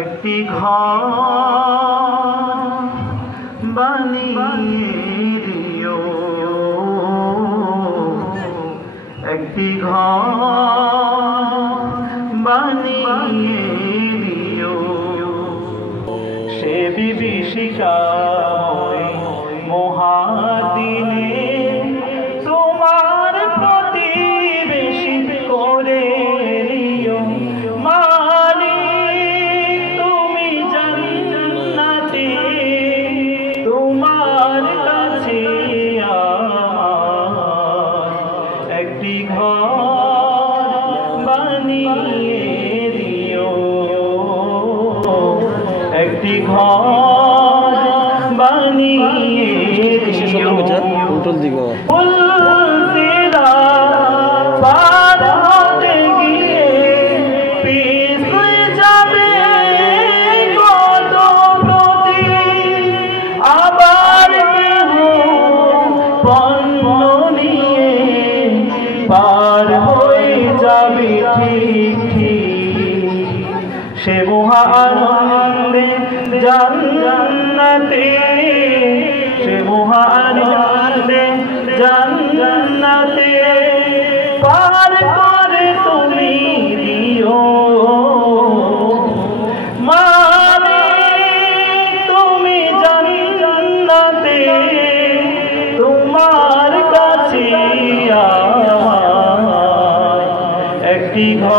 একটি ঘর বানিয়ে দিও, একটি ঘর বানিয়ে দিও। সে বিভীষিকাময় মহাদিনে তোমার প্রতিবেশী করে নিও। মালিক তুমি জান্নাতে, তোমার কাছে একটি ঘর বানিয়ে দিও, একটি ঘর বানিয়ে দিও। পার হতে গিয়ে পিছলে যাবে কত প্রতি, আবার কেহ পণ্য নিয়ে পার হয়ে যাবে ঠিক ঠিক। সে মহা আনন্দে জান্নাতে, সে মহা আনন্দে জান্নাতে পার করে তুমি দিও। মালিক তুমি জান্নাতে, তোমার কাছে একটি ঘর